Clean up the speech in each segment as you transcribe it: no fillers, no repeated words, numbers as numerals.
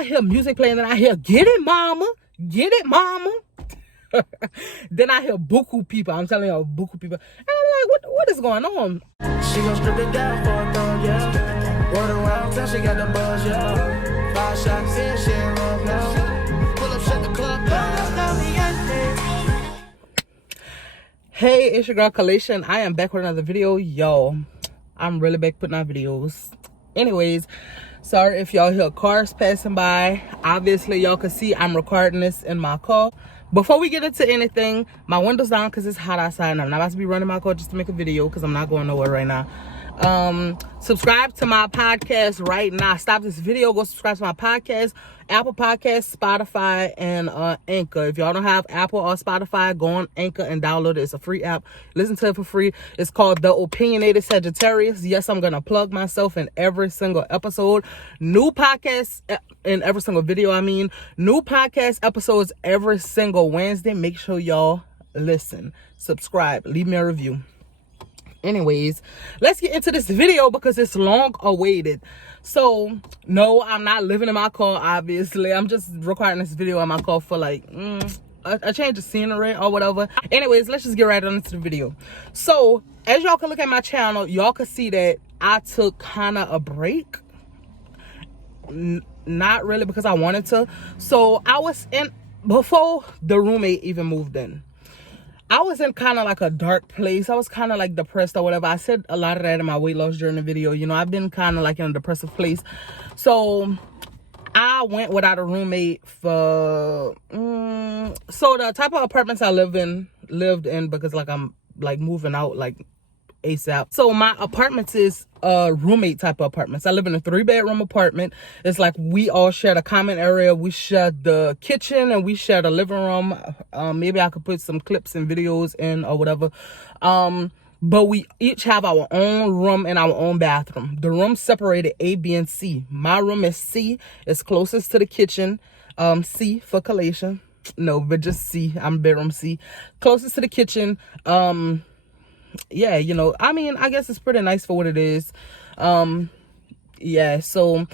I hear music playing, then I hear, get it, mama. Get it, mama. Then I hear buku people. I'm telling you, buku people. And I'm like, what is going on? She gon' strip it down for a thong, yeah. Word around till she got the buzz, yeah. 5 shots in, she ain't wrong now. Pull up, shut the club down. Hey, it's your girl Kalation. I am back with another video. Yo, I'm really back putting out videos. Anyways, sorry if y'all hear cars passing by. Obviously, y'all can see I'm recording this in my car. Before we get into anything, my window's down because it's hot outside and I'm not about to be running my car just to make a video because I'm not going nowhere right now. Subscribe to my podcast right now. Stop this video, go subscribe to my podcast, Apple Podcasts, Spotify, and Anchor. If y'all don't have Apple or Spotify, go on Anchor and download it. It's a free app. Listen to it for free. It's called The Opinionated Sagittarius. Yes, I'm gonna plug myself in every single episode. New podcasts in every single video. New podcast episodes every single Wednesday. Make sure y'all listen, subscribe, leave me a review. Anyways, let's get into this video because it's long awaited. So no, I'm not living in my car, obviously. I'm just recording this video in my car for like a change of scenery or whatever. Anyways, let's just get right on into the video. So as y'all can look at my channel, y'all can see that I took kind of a break. Not really because I wanted to. So I was in, before the roommate even moved in, I was in kind of like a dark place. I was kind of like depressed or whatever. I said a lot of that in my weight loss journey video. You know, I've been kind of like in a depressive place. So I went without a roommate for, so the type of apartments I lived in because like I'm like moving out like ASAP. So my apartments is roommate type of apartments. I live in a 3-bedroom apartment. It's like we all share the common area. We share the kitchen and we share the living room. Maybe I could put some clips and videos in or whatever. But we each have our own room and our own bathroom. The room's separated A, B, and C. My room is C. It's closest to the kitchen. C for Kalation. No, but just C. I'm bedroom C. Closest to the kitchen. Yeah, you know, I guess it's pretty nice for what it is. Yeah, so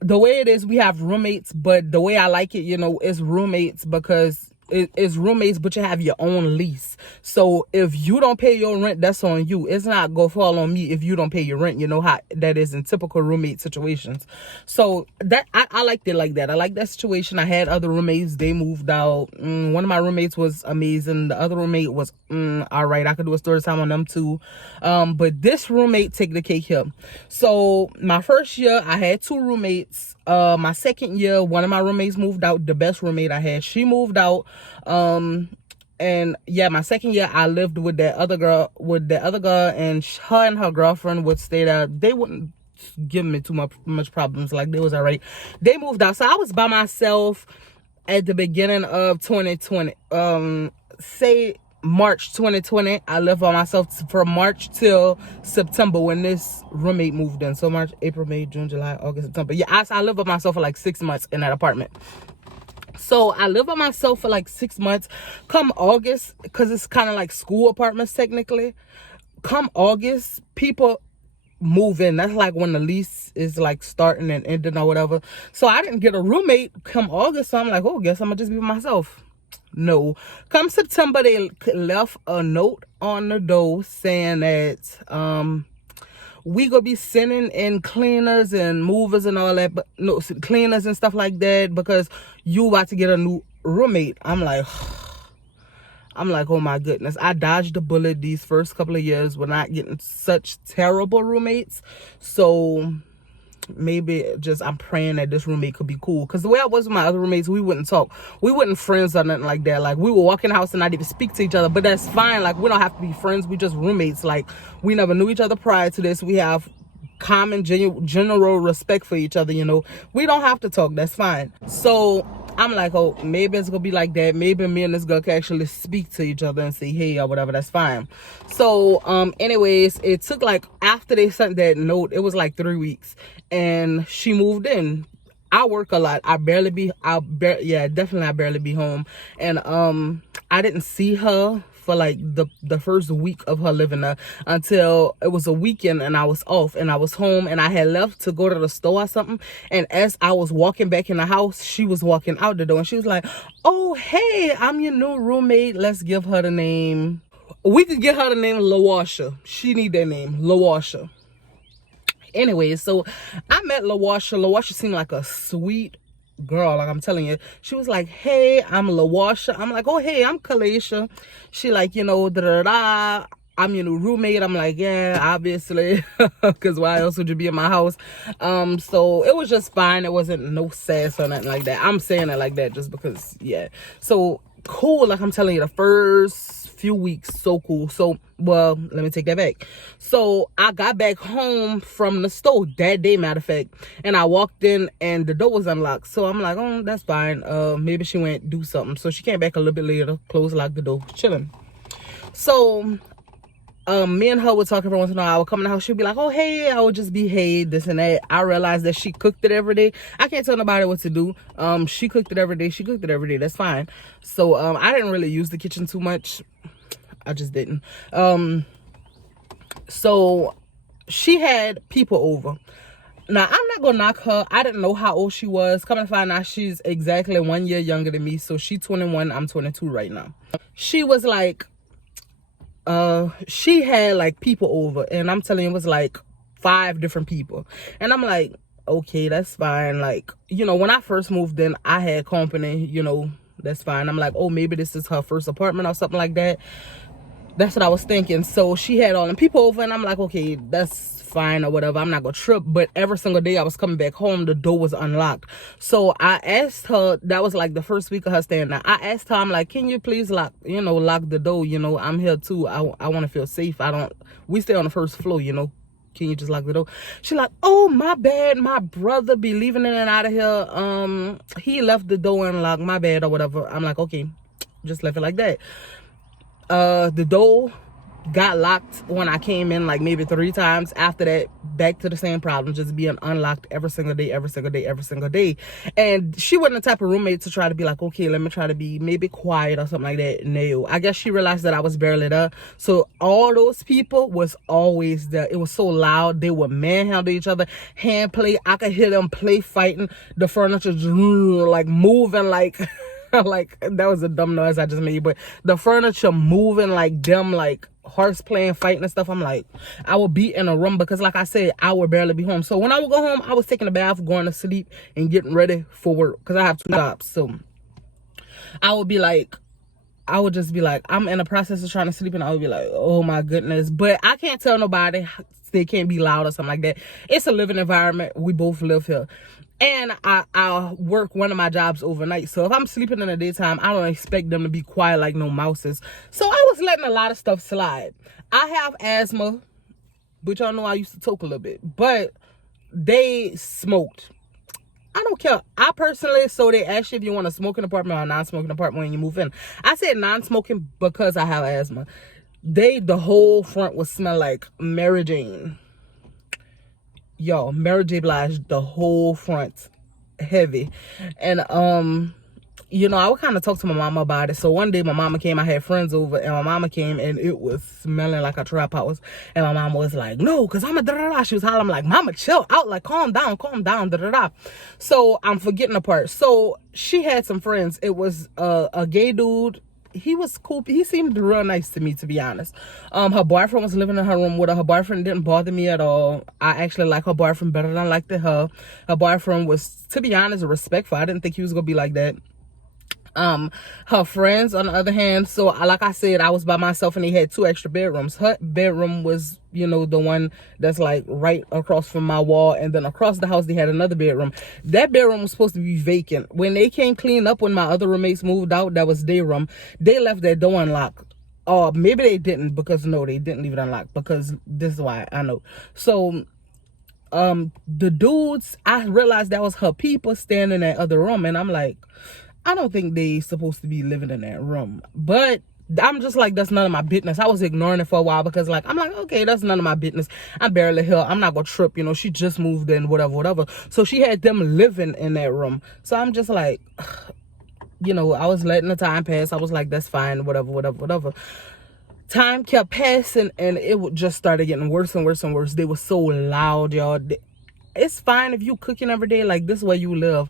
the way it is, we have roommates, but the way I like it, you know, is roommates because it's roommates, but you have your own lease. So if you don't pay your rent, that's on you. It's not gonna fall on me if you don't pay your rent. You know how that is in typical roommate situations. So that I liked it like that. I like that situation. I had other roommates. They moved out. One of my roommates was amazing. The other roommate was all right. I could do a story time on them too. But this roommate take the cake here. So my first year, I had 2 roommates. My second year, one of my roommates moved out. The best roommate I had, she moved out. And yeah, my second year I lived with that other girl, and her and her girlfriend would stay there. They wouldn't give me too much problems. Like, they was all right. They moved out, so I was by myself at the beginning of 2020. Say March 2020, I lived by myself from March till September when this roommate moved in. So March, April, May, June, July, August, September. Yeah, I lived by myself for like 6 months in that apartment. So I lived by myself for like 6 months. Come August, because it's kind of like school apartments technically. Come August, people move in. That's like when the lease is like starting and ending or whatever. So I didn't get a roommate come August. So I'm like, oh, guess I'm going to just be by myself. No. Come September, they left a note on the door saying that we gonna be sending in cleaners and movers and all that, but no, cleaners and stuff like that because you about to get a new roommate. I'm like, oh my goodness. I dodged the bullet these first couple of years. We're not getting such terrible roommates. So maybe just I'm praying that this roommate could be cool, because the way I was with my other roommates, we wouldn't talk, we weren't friends or nothing like that. Like, we would walk in the house and not even speak to each other, but that's fine. Like, we don't have to be friends, we just roommates. Like, we never knew each other prior to this. We have common general respect for each other, you know. We don't have to talk, that's fine. So I'm like, oh, maybe it's gonna be like that. Maybe me and this girl can actually speak to each other and say hey or whatever. That's fine. So anyways, it took like, after they sent that note, it was like 3 weeks and she moved in. I work a lot. I barely be home. And I didn't see her for like the first week of her living there, until it was a weekend and I was off and I was home and I had left to go to the store or something. And as I was walking back in the house, she was walking out the door and she was like, oh, hey, I'm your new roommate. Let's give her the name. We could get her the name LaWasha. She need that name, LaWasha. Anyway, so I met LaWasha. LaWasha seemed like a sweet girl, like I'm telling you. She was like, hey, I'm LaWasha. I'm like, oh, hey, I'm Kalisha. She like, you know, da-da-da, I'm your new roommate. I'm like, yeah, obviously, because why else would you be in my house? So it was just fine. It wasn't no sass or nothing like that. I'm saying it like that just because, yeah. So cool, like I'm telling you, the first few weeks, so cool. So, well, let me take that back. So I got back home from the store that day, matter of fact, and I walked in and the door was unlocked. So I'm like, oh, that's fine. Maybe she went do something. So she came back a little bit later, closed, locked the door, chilling. So me and her would talk every once in a while. I would come in the house, she'd be like, oh, hey. I would just be, hey, this and that. I realized that she cooked it every day. I can't tell nobody what to do. She cooked it every day. She cooked it every day. That's fine. So I didn't really use the kitchen too much. I just didn't. So she had people over. Now, I'm not gonna knock her. I didn't know how old she was. Come and find out, she's exactly 1 year younger than me. So she's 21. I'm 22 right now. She was like, she had like people over, and I'm telling you, it was like 5 different people. And I'm like, okay, that's fine. Like, you know, when I first moved in, I had company, you know, that's fine. I'm like, oh, maybe this is her first apartment or something like that. That's what I was thinking. So she had all them people over, and I'm like, okay, that's fine or whatever. I'm not gonna trip. But every single day I was coming back home, the door was unlocked. So I asked her, that was like the first week of her staying there. I asked her, I'm like, can you please lock the door? You know, I'm here too. I want to feel safe. We stay on the first floor, you know. Can you just lock the door? She like, oh, my bad. My brother be leaving in and out of here. He left the door unlocked. My bad or whatever. I'm like, okay, just left it like that. The door got locked when I came in like maybe 3 times. After that, back to the same problem, just being unlocked every single day. And she wasn't the type of roommate to try to be like, okay, let me try to be maybe quiet or something like that. No, I guess she realized that I was barely there. So all those people was always there. It was so loud. They would manhandle each other, hand play. I could hear them play fighting. The furniture just like moving like like that was a dumb noise I just made, but the furniture moving like them, like horse playing, fighting and stuff. I'm like, I would be in a room because like I said, I would barely be home. So when I would go home, I was taking a bath, going to sleep, and getting ready for work because I have 2 jobs. So I would just be like, I'm in the process of trying to sleep, and I would be like, oh my goodness. But I can't tell nobody they can't be loud or something like that. It's a living environment. We both live here. And I work one of my jobs overnight. So if I'm sleeping in the daytime, I don't expect them to be quiet like no mouses. So I was letting a lot of stuff slide. I have asthma, but y'all know I used to talk a little bit. But they smoked. I don't care. I personally, so they asked you if you want a smoking apartment or a non-smoking apartment when you move in. I said non-smoking because I have asthma. The whole front would smell like Mary Jane. Yo, Mary J. Blige, the whole front, heavy. And, you know, I would kind of talk to my mama about it. So one day my mama came, I had friends over, and my mama came, and it was smelling like a trap house. And my mama was like, no, because I'm a da-da-da. She was hollering, I'm like, mama, chill out, like, calm down, da-da-da. So I'm forgetting a part. So she had some friends. It was a gay dude. He was cool. He seemed real nice to me, to be honest. Her boyfriend was living in her room with her. Her boyfriend didn't bother me at all. I actually like her boyfriend better than I liked her. Her boyfriend was, to be honest, respectful. I didn't think he was gonna be like that. Her friends on the other hand, so like I said, I was by myself and they had 2 extra bedrooms. Her bedroom was, you know, the one that's like right across from my wall, and then across the house they had another bedroom. That bedroom was supposed to be vacant. When they came clean up, when my other roommates moved out, that was their room, they left that door unlocked. Or maybe they didn't, because no, they didn't leave it unlocked, because this is why I know. So the dudes, I realized that was her people staying in that other room, and I'm like, I don't think they supposed to be living in that room. But I'm just like, that's none of my business. I was ignoring it for a while because like, I'm like, okay, that's none of my business. I'm barely here. I'm not gonna trip, you know, she just moved in, whatever. So she had them living in that room. So I'm just like, you know, I was letting the time pass. I was like, that's fine, whatever. time kept passing, and just started getting worse and worse and worse. They were so loud, y'all. It's fine if you cooking every day, like this way you live.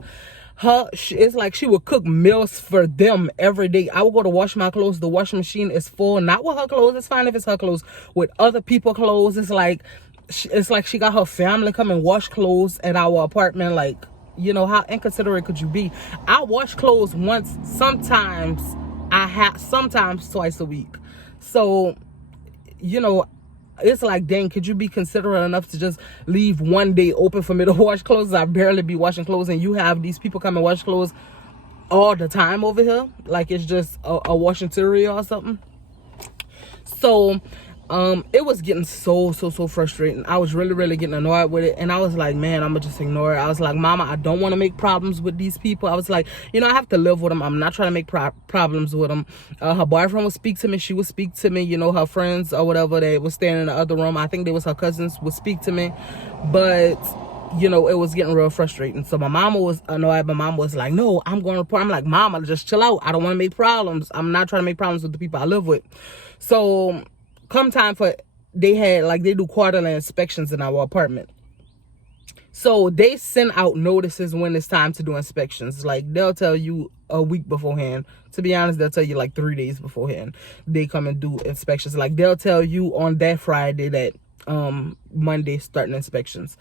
It's like she would cook meals for them every day. I would go to wash my clothes. The washing machine is full, not with her clothes. It's fine if it's her clothes. With other people's clothes, it's like she got her family come and wash clothes at our apartment. Like, you know, how inconsiderate could you be? I wash clothes once, sometimes twice a week. So, you know, it's like, dang, could you be considerate enough to just leave one day open for me to wash clothes? I barely be washing clothes, and you have these people come and wash clothes all the time over here, like it's just a washing area or something. So it was getting so frustrating. I was really getting annoyed with it, and I was like, man, I'm gonna just ignore it. I was like, mama, I don't want to make problems with these people. I was like, you know, I have to live with them. I'm not trying to make problems with them. Her boyfriend would speak to me, she would speak to me, you know, her friends or whatever, they was staying in the other room, I think they was her cousins, would speak to me. But you know, it was getting real frustrating. So my mama was annoyed. My mama was like, no, I'm going to report. I'm like, mama, just chill out. I don't want to make problems. I'm not trying to make problems with the people I live with. So come time for, they do quarterly inspections in our apartment. So they send out notices when it's time to do inspections. Like, they'll tell you a week beforehand. To be honest, they'll tell you like 3 days beforehand. They come and do inspections. Like, they'll tell you on that Friday that Monday starting inspections.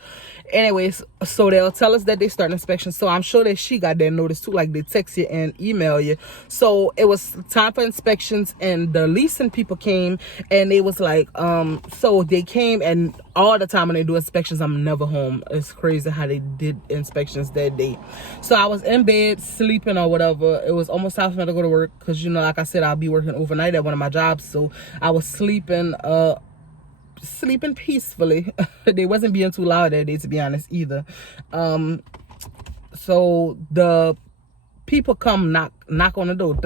Anyways, so they'll tell us that they start inspections. So I'm sure that she got that notice too, like they text you and email you. So it was time for inspections, and the leasing people came, and they was like, so they came, and all the time when they do inspections, I'm never home. It's crazy how they did inspections that day. So I was in bed sleeping or whatever. It was almost time for me to go to work, because, you know, like I said, I'll be working overnight at one of my jobs. So I was sleeping peacefully. They wasn't being too loud that day, to be honest, either. So the people come knock on the door.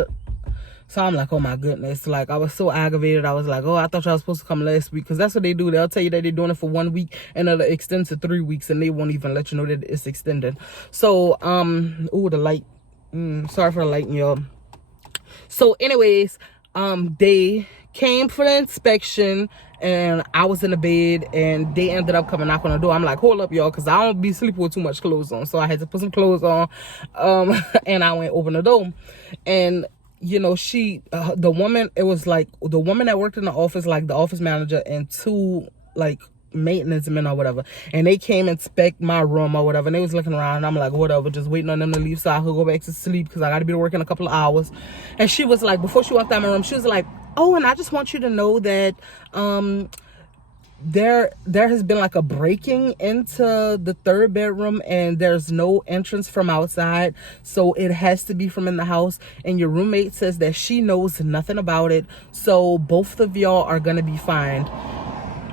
So I'm like, oh my goodness. Like, I was so aggravated. I was like, oh, I thought y'all was supposed to come last week, because that's what they do. They'll tell you that they're doing it for 1 week, and it'll extend to 3 weeks, and they won't even let you know that it's extended. So ooh, the light, sorry for the lighting, y'all. So anyways, they came for the inspection, and I was in the bed, and they ended up coming knock on the door. I'm like, hold up, y'all, because I don't be sleeping with too much clothes on. So I had to put some clothes on, and I went open the door. And, you know, the woman, it was like the woman that worked in the office, like the office manager, and two, like, maintenance men or whatever, and they came and inspect my room or whatever, and they was looking around, and I'm like, whatever, just waiting on them to leave so I could go back to sleep, because I gotta be to work in a couple of hours. And she was like, before she walked out my room, she was like, oh, and I just want you to know that there has been like a breaking into the 3rd bedroom, and there's no entrance from outside, so it has to be from in the house, and your roommate says that she knows nothing about it, so both of y'all are gonna be fined.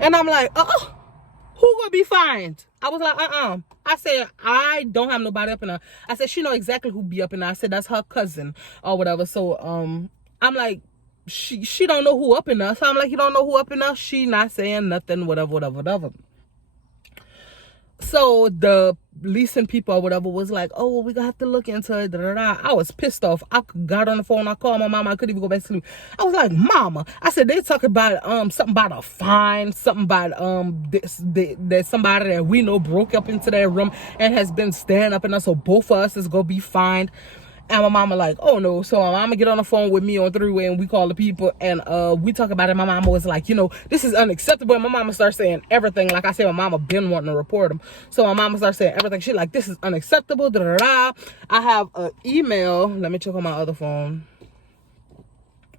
And I'm like, who gonna be fined? I was like, I said, I don't have nobody up in her. I said, she know exactly who be up in her. I said, that's her cousin or whatever. So I'm like, she don't know who up in her. So I'm like, you don't know who up in her? She not saying nothing, whatever. So the leasing people or whatever was like, oh, well, we gonna have to look into it. I was pissed off. I got on the phone, I called my mama, I couldn't even go back to sleep. I was like, mama, I said, they talk about something about a fine, something about that somebody that we know broke up into that room and has been staying up in us, so both of us is gonna be fined. And my mama like, oh no. So my mama get on the phone with me on 3-way, and we call the people, and we talk about it. My mama was like, you know, this is unacceptable. And my mama starts saying everything. Like I said, my mama been wanting to report them. So my mama starts saying everything. She like, this is unacceptable. I have an email. Let me check on my other phone.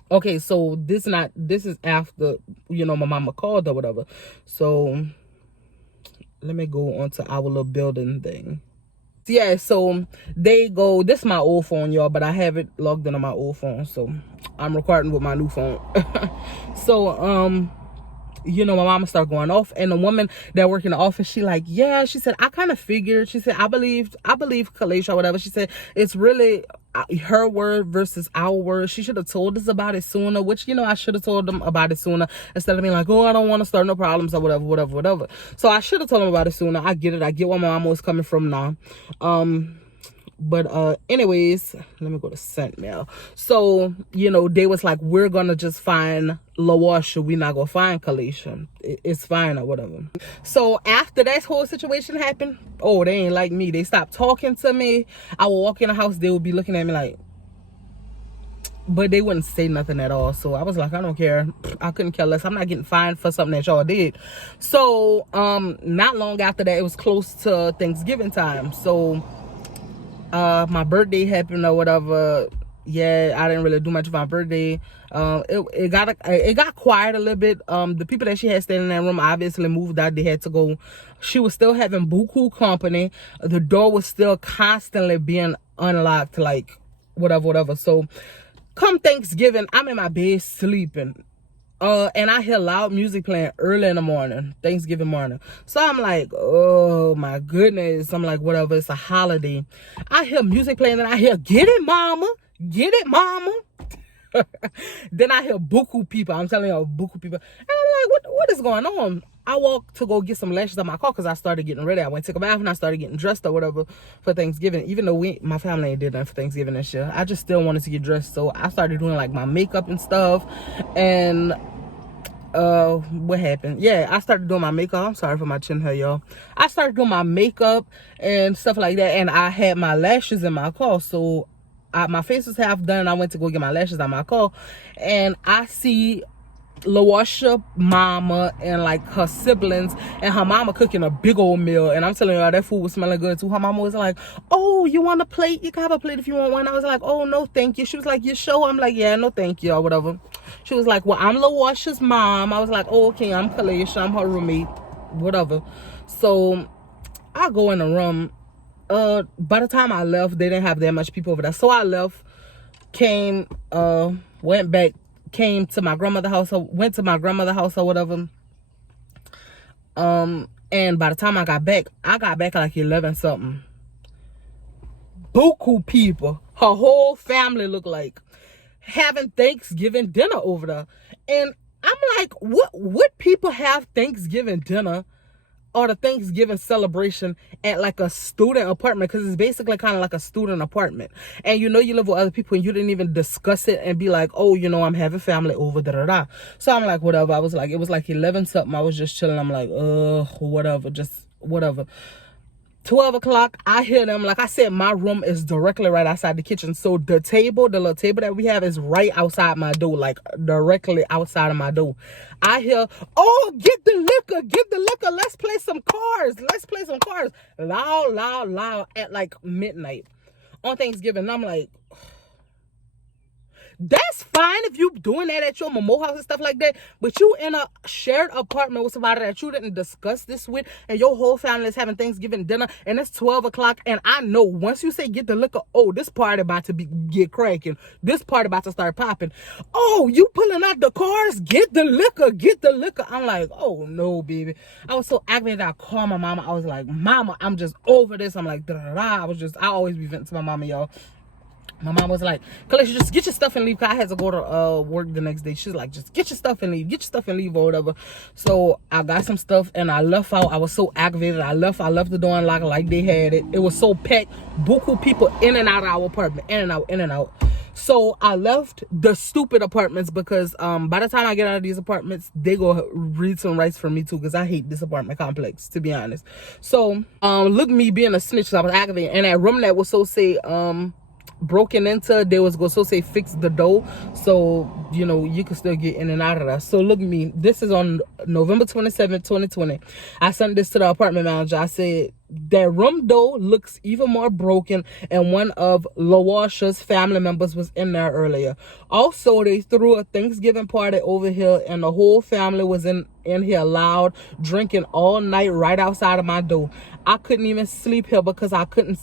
Okay, so this is after, you know, my mama called or whatever. So let me go on to our little building thing. Yeah, so they go, this is my old phone, y'all, but I have it logged in on my old phone, so I'm recording with my new phone. So you know, my mama started going off, and the woman that worked in the office, she like, yeah, she said, I kind of figured, she said, I believe Kalisha or whatever. She said, it's really her word versus our word. She should have told us about it sooner, which, you know, I should have told them about it sooner, instead of being like, oh, I don't want to start no problems or whatever. So I should have told them about it sooner. I get it. I get where my mama was coming from now. But anyways, let me go to sent mail. So, they was like, we're gonna just find LaWasha. We're not gonna find Kalisha. It's fine or whatever. So after that whole situation happened, oh, they ain't like me. They stopped talking to me. I would walk in the house, they would be looking at me like, but they wouldn't say nothing at all. So I was like, I don't care. I couldn't care less. I'm not getting fined for something that y'all did. So not long after that, it was close to Thanksgiving time. So my birthday happened or whatever. Yeah, I didn't really do much for my birthday. It got quiet a little bit. The people that she had staying in that room obviously moved out. They had to go. She was still having buku company. The door was still constantly being unlocked, like whatever. So come Thanksgiving, I'm in my bed sleeping. And I hear loud music playing early in the morning, Thanksgiving morning. So I'm like, oh my goodness. I'm like, whatever, it's a holiday. I hear music playing and I hear, get it, mama. Get it, mama. Then I hear buku people. I'm telling you, buku people. And I'm like, what is going on? I walked to go get some lashes on my car because I started getting ready. I went to take a bath and I started getting dressed or whatever for Thanksgiving. Even though my family ain't did nothing for Thanksgiving this year, I just still wanted to get dressed. So I started doing like my makeup and stuff. And what happened? Yeah, I started doing my makeup. I'm sorry for my chin hair, y'all. I started doing my makeup and stuff like that. And I had my lashes in my car. So my face was half done. I went to go get my lashes on my car. And I see LaWasha mama and like her siblings and her mama cooking a big old meal, and I'm telling y'all that food was smelling good too. Her mama was like, oh, you want a plate? You can have a plate if you want one. I was like, oh, no thank you. She was like, you sure? I'm like, yeah, no thank you or whatever. She was like, well, I'm LaWasha's mom. I was like, oh, okay, I'm Kalisha, I'm her roommate, whatever. So I go in the room. By the time I left, they didn't have that much people over there. So I left, went back, came to my grandmother's house, or went to my grandmother's house or whatever. And by the time I got back like 11 something. Buku people, her whole family looked like having Thanksgiving dinner over there. And I'm like, what people have Thanksgiving dinner or the Thanksgiving celebration at like a student apartment? Because it's basically kind of like a student apartment, and you live with other people and you didn't even discuss it and be like, oh, I'm having family over, da. So I'm like, whatever. I was like, it was like 11 something. I was just chilling. I'm like, whatever, just whatever. 12 o'clock, I hear them. Like I said, my room is directly right outside the kitchen. So the little table that we have is right outside my door, like directly outside of my door. I hear, oh, get the liquor. Let's play some cards. Loud at like midnight on Thanksgiving. And I'm like, that's fine if you doing that at your mama house and stuff like that, but you in a shared apartment with somebody that you didn't discuss this with, and your whole family is having Thanksgiving dinner, and it's 12 o'clock, and I know once you say get the liquor, oh, this party about to get cracking, this party about to start popping. Oh, you pulling out the cars? Get the liquor. I'm like, oh no, baby. I was so aggravated. I called my mama. I was like, mama, I'm just over this. I'm like, da. I always be venting to my mama, y'all. My mom was like, Kalisha, just get your stuff and leave. Cause I had to go to work the next day. She's like, just get your stuff and leave or whatever. So I got some stuff and I left out. I was so aggravated. I left the door unlocked like they had it. It was so packed. Buku people in and out of our apartment. In and out. So I left the stupid apartments because by the time I get out of these apartments, they go read some rights for me too, because I hate this apartment complex, to be honest. So look, me being a snitch, I was aggravated. And that room that was so say broken into, they was gonna so say fix the door, so you can still get in and out of that. So look at me, this is on November 27th, 2020. I sent this to the apartment manager. I said that room door looks even more broken, and one of LaWasha's family members was in there earlier. Also, they threw a Thanksgiving party over here, and the whole family was in here loud, drinking all night right outside of my door. I couldn't even sleep here because I couldn't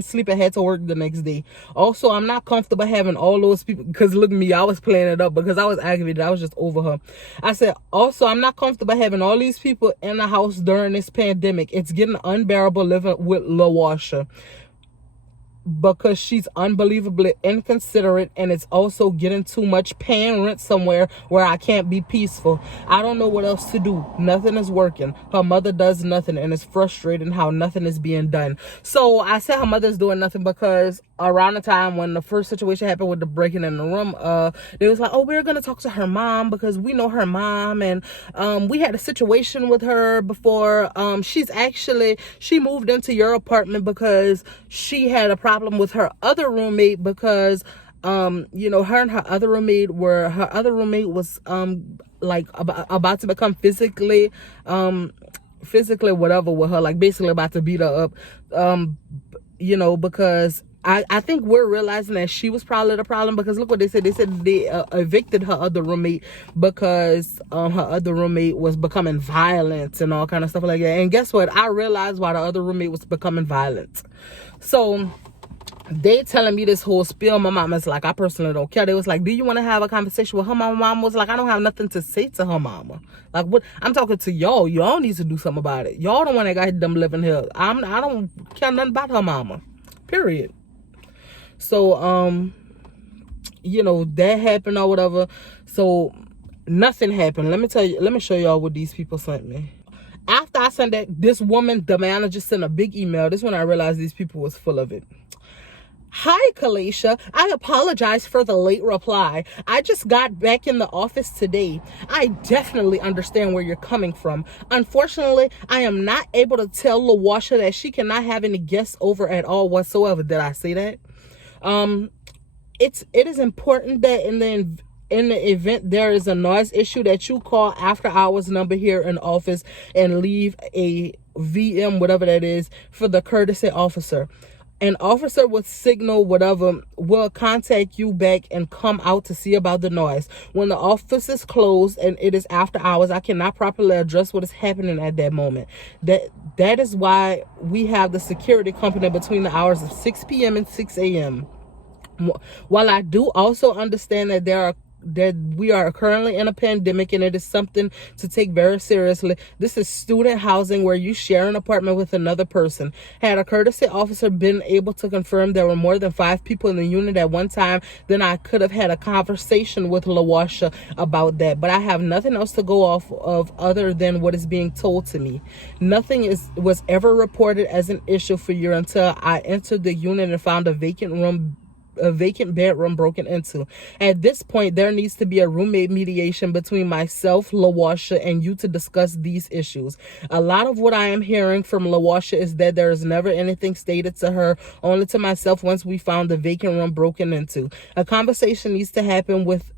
sleep and had to work the next day. Also, I'm not comfortable having all those people, because look at me, I was playing it up because I was aggravated. I was just over her. I said, also, I'm not comfortable having all these people in the house during this pandemic. It's getting unbearable living with LaWasha. because she's unbelievably inconsiderate, and it's also getting too much paying rent somewhere where I can't be peaceful. I don't know what else to do. Nothing is working. Her mother does nothing, and it's frustrating how nothing is being done. So I said her mother's doing nothing because around the time when the first situation happened with the breaking in the room, they was like, oh, we're gonna talk to her mom because we know her mom, and we had a situation with her before. She moved into your apartment because she had a problem with her other roommate because her and her other roommate was like about to become physically whatever with her, like basically about to beat her up, because I think we're realizing that she was probably the problem, because look what they said. They said they evicted her other roommate because her other roommate was becoming violent and all kind of stuff like that. And guess what? I realized why the other roommate was becoming violent. So they telling me this whole spiel. My mom is like, I personally don't care. They was like, do you want to have a conversation with her mama? Mom was like, I don't have nothing to say to her mama. Like, what? I'm talking to y'all. Y'all need to do something about it. Y'all the one that got them living here. I don't care nothing about her mama. Period. So, that happened or whatever. So nothing happened. Let me show y'all what these people sent me. After I sent that, this woman, the manager, sent a big email. This one I realized these people was full of it. Hi, Kalisha. I apologize for the late reply. I just got back in the office today. I definitely understand where you're coming from. Unfortunately, I am not able to tell LaWasha that she cannot have any guests over at all whatsoever. Did I say that? It is important that in the event there is a noise issue that you call after hours number here in office and leave a VM, whatever that is, for the courtesy officer. An officer with signal whatever will contact you back and come out to see about the noise. When the office is closed and it is after hours, I cannot properly address what is happening at that moment. That is why we have the security company between the hours of 6 p.m. and 6 a.m. While I do also understand that we are currently in a pandemic and it is something to take very seriously, this is student housing where you share an apartment with another person. Had a courtesy officer been able to confirm there were more than 5 people in the unit at one time, then I could have had a conversation with LaWasha about that. But I have nothing else to go off of other than what is being told to me. Nothing was ever reported as an issue for you until I entered the unit and found a vacant bedroom broken into. At this point, there needs to be a roommate mediation between myself, LaWasha, and you to discuss these issues. A lot of what I am hearing from LaWasha is that there is never anything stated to her, only to myself once we found the vacant room broken into. A conversation needs to happen with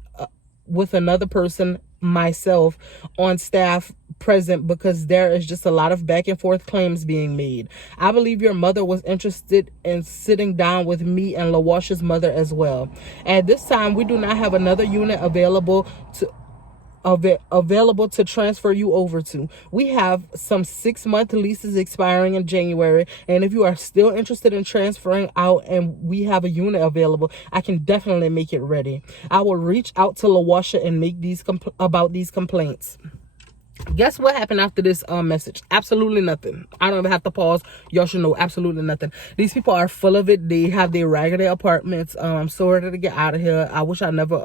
another person, myself, on staff present, because there is just a lot of back and forth claims being made. I believe your mother was interested in sitting down with me and LaWasha's mother as well. At this time, we do not have another unit available to transfer you over to. We have some 6-month leases expiring in January, and if you are still interested in transferring out and we have a unit available, I can definitely make it ready. I will reach out to LaWasha and make about these complaints. Guess what happened after this message? Absolutely nothing. I don't even have to pause. Y'all should know absolutely nothing. These people are full of it. They have their raggedy apartments. I'm so ready to get out of here. I wish I never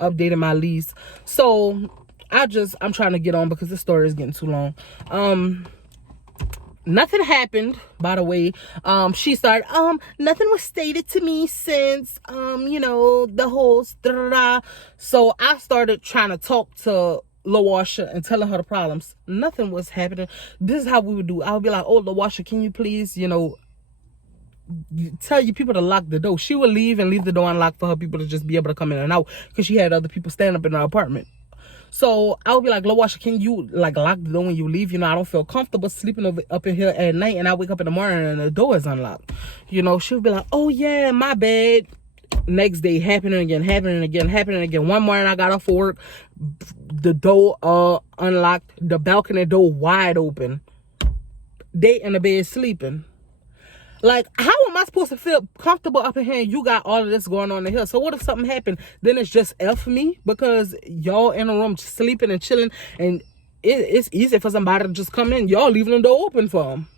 updated my lease. So I'm trying to get on because this story is getting too long. Nothing happened, by the way. She started, nothing was stated to me since, the whole, so I started trying to talk to LaWasha and telling her the problems. Nothing was happening. This is how we would do. I would be like, oh, LaWasha, can you please, tell your people to lock the door. She would leave the door unlocked for her people to just be able to come in and out, because she had other people standing up in her apartment. So I would be like, LaWasha, can you lock the door when you leave? I don't feel comfortable sleeping up in here at night, and I wake up in the morning and the door is unlocked. She would be like, oh yeah, my bad. Next day, happening again. One morning I got off for work, the door unlocked, the balcony door wide open. They in the bed sleeping. Like, how am I supposed to feel comfortable up in here and you got all of this going on in here? So what if something happened? Then it's just F me, because y'all in a room sleeping and chilling, and it's easy for somebody to just come in. Y'all leaving the door open for them.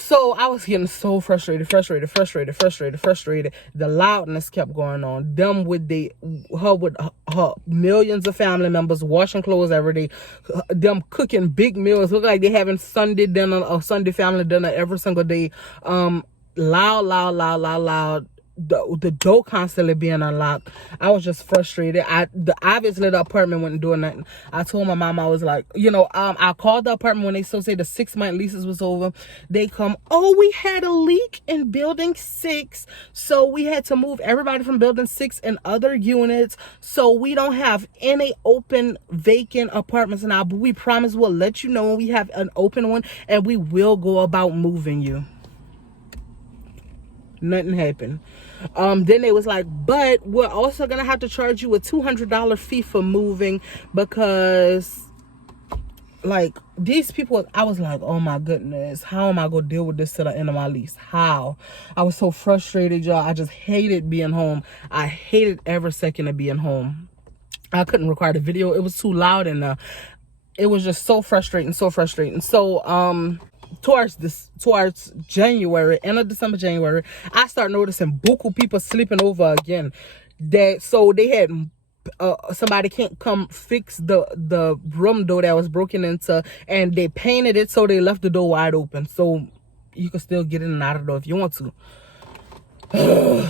So I was getting so frustrated. The loudness kept going on. Them with her millions of family members washing clothes every day. Them cooking big meals. Look like they having Sunday dinner or Sunday family dinner every single day. Loud. The door constantly being unlocked. I was just frustrated. Obviously the apartment wasn't doing nothing. I told my mom, I was like, I called the apartment when they still say the 6-month leases was over. They come, oh, we had a leak in building 6, so we had to move everybody from building 6 and other units, so we don't have any open vacant apartments now, but we promise we'll let you know when we have an open one, and we will go about moving you. Nothing happened. Then they was like, but we're also gonna have to charge you a $200 fee for moving, because like these people, I was like, oh my goodness, how am I gonna deal with this to the end of my lease? How? I was so frustrated, y'all. I just hated being home. I hated every second of being home. I couldn't record a video. It was too loud, and it was just so frustrating. So towards January, end of December, January, I start noticing buku people sleeping over again. So they had somebody can't come fix the room door that was broken into, and they painted it, so they left the door wide open, so you can still get in and out of the door if you want to.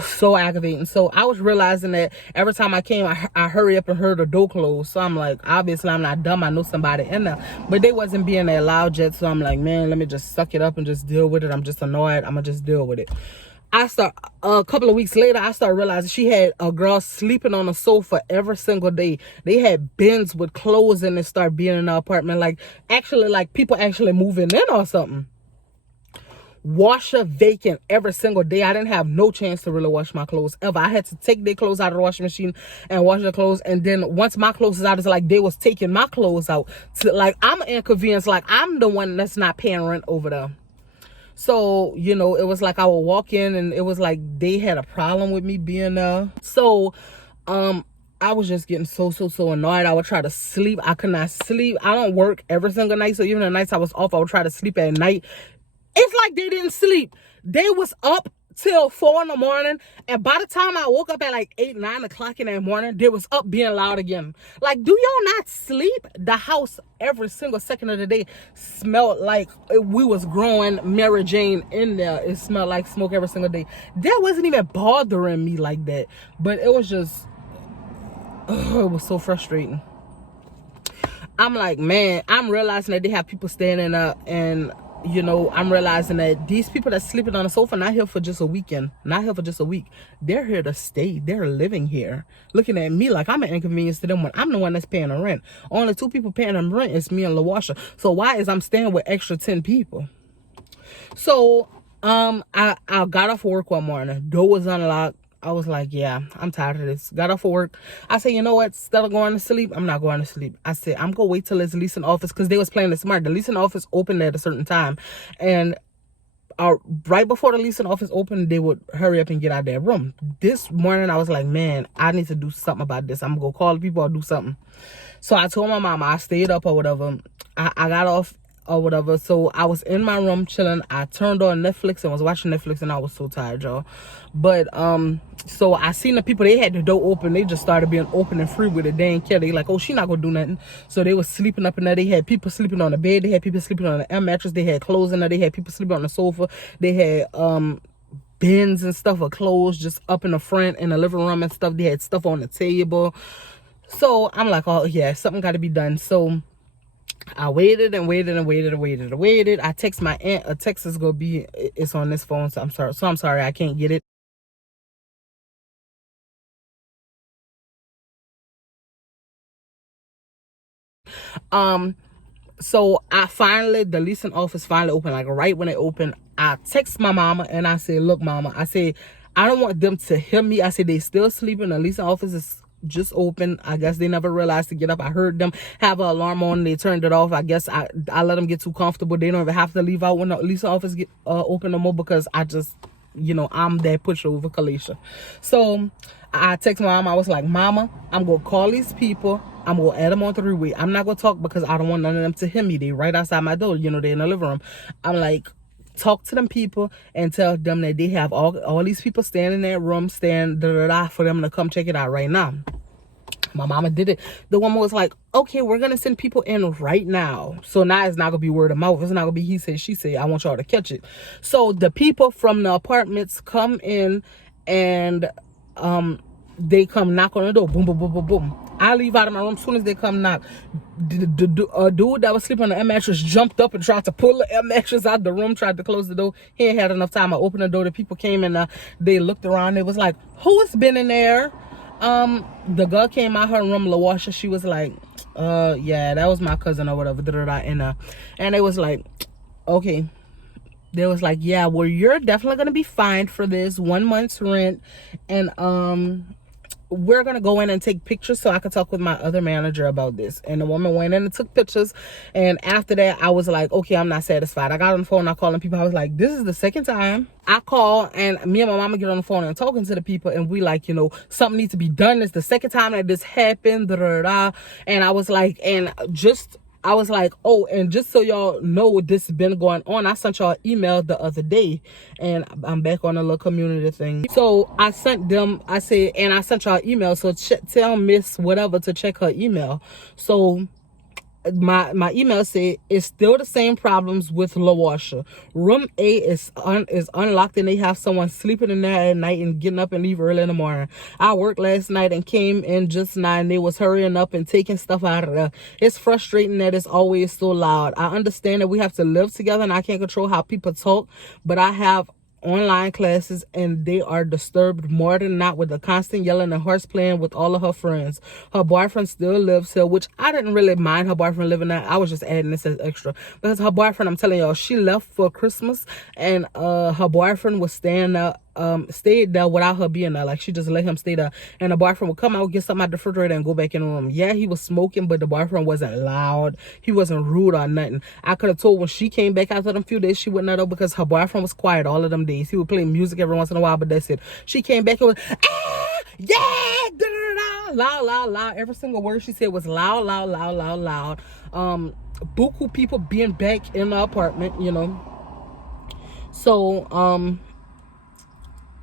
So aggravating. So I was realizing that every time I came, I hurry up and heard the door close. So I'm like, obviously I'm not dumb, I know somebody in there, but they wasn't being that loud yet. So I'm like, man, let me just suck it up and just deal with it. I'm just annoyed, I'm gonna just deal with it. A couple of weeks later, I started realizing she had a girl sleeping on the sofa every single day. They had bins with clothes in it, start being in the apartment, like people actually moving in or something. Washer vacant every single day. I didn't have no chance to really wash my clothes ever. I had to take their clothes out of the washing machine and wash their clothes, and then once my clothes is out, it's like they was taking my clothes out. So like I'm an inconvenience, like I'm the one that's not paying rent over there. So it was like I would walk in and it was like they had a problem with me being there. So I was just getting so annoyed. I would try to sleep. I could not sleep. I don't work every single night, so even the nights I was off, I would try to sleep at night. It's like they didn't sleep. They was up till 4 in the morning, and by the time I woke up at like 8-9 o'clock in the morning, they was up being loud again. Like, do y'all not sleep? The house every single second of the day smelled like we was growing Mary Jane in there. It smelled like smoke every single day. That wasn't even bothering me like that, but it was just it was so frustrating. I'm like, man, I'm realizing that they have people standing up, and I'm realizing that these people that's sleeping on the sofa not here for just a weekend, not here for just a week. They're here to stay. They're living here, looking at me like I'm an inconvenience to them when I'm the one that's paying the rent. Only 2 people paying the rent is me and LaWasha. So why is I'm staying with extra 10 people? So I got off work one morning. Door was unlocked. I was like, yeah, I'm tired of this. Got off of work. I said, you know what? Instead of going to sleep, I'm not going to sleep. I said, I'm going to wait till it's leasing office, because they was playing it smart. The leasing office opened at a certain time. And right before the leasing office opened, they would hurry up and get out of their room. This morning, I was like, man, I need to do something about this. I'm going to call the people or do something. So I told my mama I stayed up or whatever. I got off or whatever. So I was in my room chilling. I turned on Netflix and was watching Netflix, and I was so tired, y'all. But so I seen the people, they had the door open. They just started being open and free with it. They ain't care. They like, oh, she not gonna do nothing. So they was sleeping up in there. They had people sleeping on the bed. They had people sleeping on the air mattress. They had clothes in there. They had people sleeping on the sofa. They had bins and stuff of clothes just up in the front in the living room and stuff. They had stuff on the table. So I'm like, oh yeah, something got to be done. So I waited. I text my aunt. A text is gonna be, it's on this phone. So I'm sorry I can't get it. So the leasing office finally opened. Like right when it opened, I text my mama and I said, look, mama, I said, I don't want them to hear me. I said, they still sleeping. The leasing office is just open. I guess they never realized to get up. I heard them have an alarm on. They turned it off. I guess I let them get too comfortable. They don't even have to leave out when the leasing office get open no more, because I just, I'm that pushover Kalisha. So I text my mom. I was like, mama, I'm gonna call these people. I'm gonna add them on 3-way. I'm not gonna talk because I don't want none of them to hear me. They right outside my door. They in the living room. I'm like, talk to them people and tell them that they have all these people staying in that room, for them to come check it out right now. My mama did it. The woman was like, okay, we're gonna send people in right now. So now it's not gonna be word of mouth. It's not gonna be he said, she said. I want y'all to catch it. So the people from the apartments come in, and they come knock on the door. Boom, boom, boom, boom, boom. I leave out of my room as soon as they come knock. A dude that was sleeping on the air mattress jumped up and tried to pull the air mattress out the room, tried to close the door. He ain't had enough time. I opened the door. The people came and they looked around. It was like, who has been in there? The girl came out her room, LaWasha. She was like, yeah, that was my cousin or whatever. And it was like, okay. They was like, yeah, well, you're definitely gonna be fined for this 1 month's rent, and we're gonna go in and take pictures so I could talk with my other manager about this. And the woman went in and took pictures, and after that I was like, okay, I'm not satisfied. I got on the phone, I calling people. I was like, this is the second time I call, and me and my mama get on the phone and talking to the people, and we like, something needs to be done. It's the second time that this happened, and I was like, oh, and just so y'all know this has been going on, I sent y'all an email the other day, and I'm back on a little community thing. So I sent them, I said, and I sent y'all an email, so tell Miss whatever to check her email. So my email said it's still the same problems with LaWasha. Room A is unlocked, and they have someone sleeping in there at night and getting up and leave early in the morning. I worked last night and came in just now, and they was hurrying up and taking stuff out of there. It's frustrating that it's always so loud. I understand that we have to live together and I can't control how people talk, but I have online classes and they are disturbed more than not with the constant yelling and horse playing with all of her friends. Her boyfriend still lives here, which I didn't really mind her boyfriend living there. I was just adding this as extra because her boyfriend, I'm telling y'all, she left for Christmas, and her boyfriend was staying there, stayed there without her being there. Like, she just let him stay there, and the boyfriend would come out, get something out the refrigerator, and go back in the room. Yeah, he was smoking, but the boyfriend wasn't loud, he wasn't rude or nothing. I could have told when she came back after them few days she wouldn't know, because her boyfriend was quiet all of them days. He would play music every once in a while, but that's it. She came back and was yeah, da, da, da, loud, loud, loud. Every single word she said was loud, loud, loud, loud, loud. Buku people being back in the apartment, So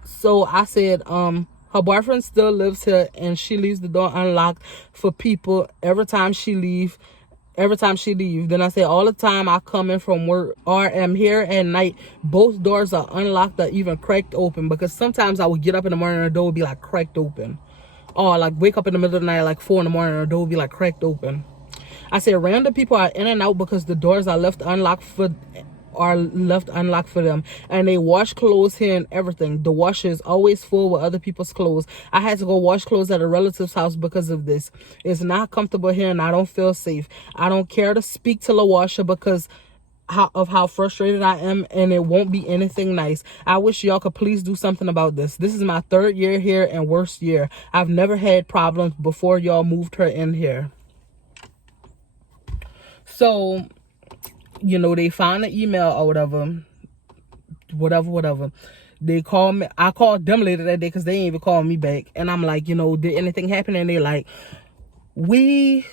so I said, her boyfriend still lives here, and she leaves the door unlocked for people every time she leave. Then I said, all the time I come in from work or am here at night, both doors are unlocked or even cracked open, because sometimes I would get up in the morning and the door would be like cracked open, or like wake up in the middle of the night like 4 a.m. and the door would be like cracked open. I said, random people are in and out because the doors are left unlocked for them, and they wash clothes here and everything. The washer is always full with other people's clothes. I had to go wash clothes at a relative's house because of this. It's not comfortable here, and I don't feel safe. I don't care to speak to LaWasha because of how frustrated I am, and it won't be anything nice. I wish y'all could please do something about this. This is my 3rd year here and worst year. I've never had problems before y'all moved her in here. So they found the email or whatever. They called me. I called them later that day because they ain't even called me back. And I'm like, did anything happen? And they like, we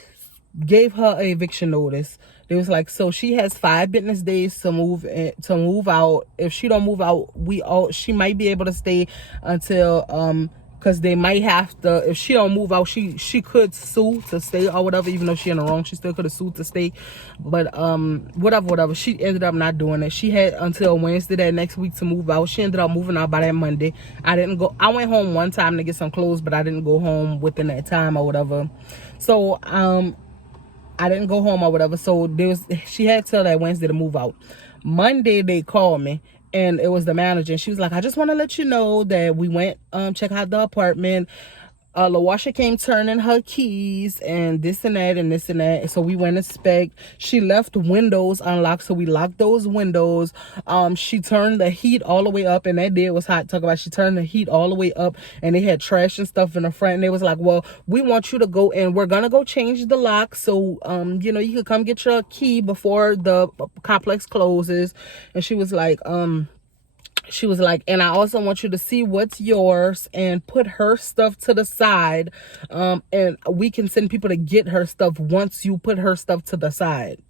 gave her a eviction notice. They was like, so she has 5 business days to move out. If she don't move out, she might be able to stay until because they might have to, if she don't move out, she could sue to stay or whatever. Even though she in the wrong, she still could have sued to stay. But whatever. She ended up not doing it. She had until Wednesday that next week to move out. She ended up moving out by that Monday. I went home one time to get some clothes, but I didn't go home within that time or whatever. So I didn't go home or whatever. So she had till that Wednesday to move out. Monday they called me, and it was the manager, and she was like, I just want to let you know that we went check out the apartment. LaWasha came turning her keys and this and that and this and that. So we went and inspect. She left windows unlocked, so we locked those windows. She turned the heat all the way up, and that day it was hot. Talk about she turned the heat all the way up, and they had trash and stuff in the front. And they was like, well, we want you to go, and we're gonna go change the lock, so you could come get your key before the complex closes. And she was like, and I also want you to see what's yours and put her stuff to the side, and we can send people to get her stuff once you put her stuff to the side.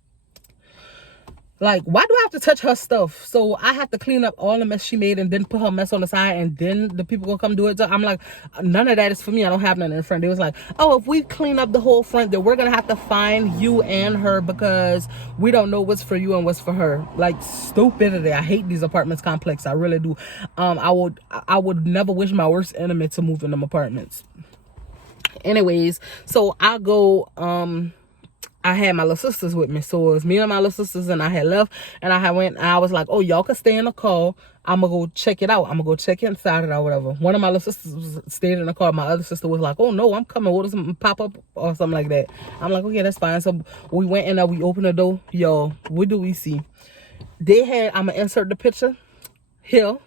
Like, why do I have to touch her stuff? So I have to clean up all the mess she made and then put her mess on the side and then the people go come do it. So I'm like, none of that is for me. I don't have none in the front. They was like, oh, if we clean up the whole front, then we're going to have to find you and her because we don't know what's for you and what's for her. Like, stupidity. I hate these apartments complex. I really do. I would never wish my worst enemy to move in them apartments. Anyways, so I go, I had my little sisters with me. So it was me and my little sisters, and I had left, and I was like, oh, y'all can stay in the car. I'm going to go check it out. I'm going to go check inside it or whatever. One of my little sisters stayed in the car. My other sister was like, oh, no, I'm coming. What does something pop up or something like that? I'm like, okay, that's fine. So we went in there. We opened the door. Yo, what do we see? They had, I'm going to insert the picture here.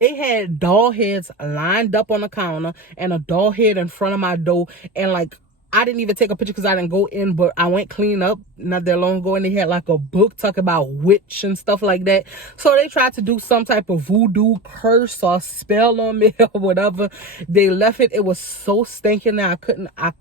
They had doll heads lined up on the counter and a doll head in front of my door. And like, I didn't even take a picture because I didn't go in, but I went clean up not that long ago, and they had like a book talking about witch and stuff like that. So they tried to do some type of voodoo curse or spell on me or whatever. They left it. It was so stinking that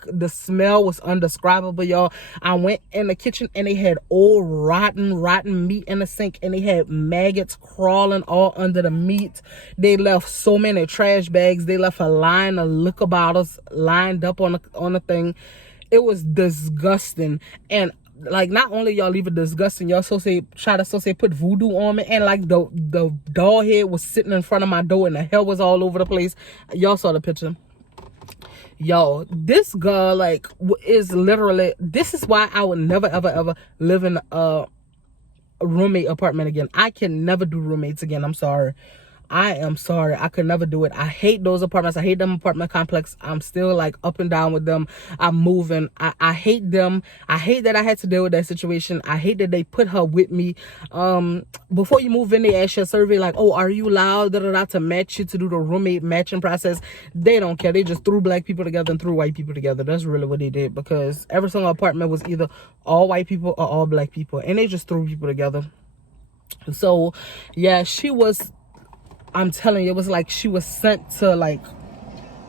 the smell was undescribable, y'all. I went in the kitchen and they had old rotten meat in the sink, and they had maggots crawling all under the meat. They left so many trash bags. They left a line of liquor bottles lined up on the thing. It was disgusting. And like, not only y'all leave it disgusting, y'all try to put voodoo on me, and like the doll head was sitting in front of my door and the hair was all over the place. Y'all saw the picture. Yo, this girl like is literally, this is why I would never ever live in a roommate apartment again. I can never do roommates again. I'm sorry. I am sorry. I could never do it. I hate those apartments. I hate them apartment complex. I'm still like up and down with them. I'm moving. I hate them. I hate that I had to deal with that situation. I hate that they put her with me. Before you move in, they ask you a survey like, oh, are you allowed to match you, to do the roommate matching process? They don't care. They just threw black people together and threw white people together. That's really what they did, because every single apartment was either all white people or all black people, and they just threw people together. So yeah, I'm telling you, it was like she was sent to like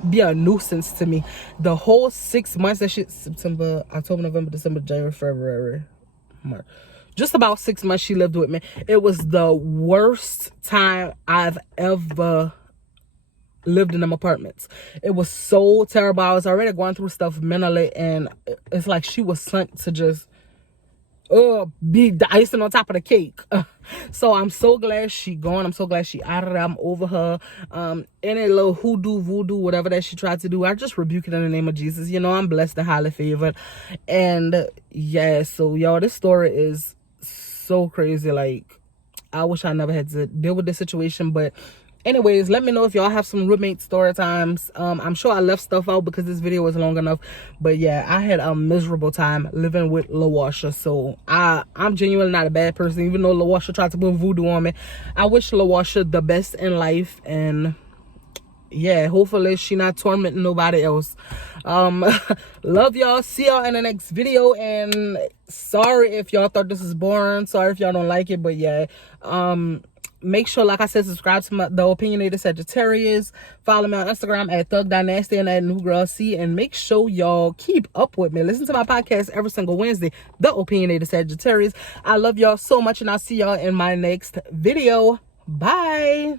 be a nuisance to me. The whole 6 months that September, October, November, December, January, February, March, just about 6 months she lived with me. It was the worst time I've ever lived in them apartments. It was so terrible. I was already going through stuff mentally, and it's like she was sent to just be the icing on top of the cake. So I'm so glad she gone. I'm so glad she out of there. I'm over her. Any little hoodoo, voodoo, whatever that she tried to do, I just rebuke it in the name of Jesus. You know, I'm blessed and highly favored. And yeah, so y'all, this story is so crazy. Like, I wish I never had to deal with this situation, but anyways, let me know if y'all have some roommate story times. I'm sure I left stuff out because this video was long enough, but yeah, I had a miserable time living with LaWasha. So I'm genuinely not a bad person, even though LaWasha tried to put voodoo on me. I wish LaWasha the best in life, and yeah, hopefully she not tormenting nobody else. Love y'all. See y'all in the next video, and sorry if y'all thought this was boring. Sorry if y'all don't like it, but yeah, make sure, like I said, subscribe to the Opinionated Sagittarius. Follow me on Instagram at Thug.Nasty and at New Girl C. And make sure y'all keep up with me. Listen to my podcast every single Wednesday, The Opinionated Sagittarius. I love y'all so much, and I'll see y'all in my next video. Bye.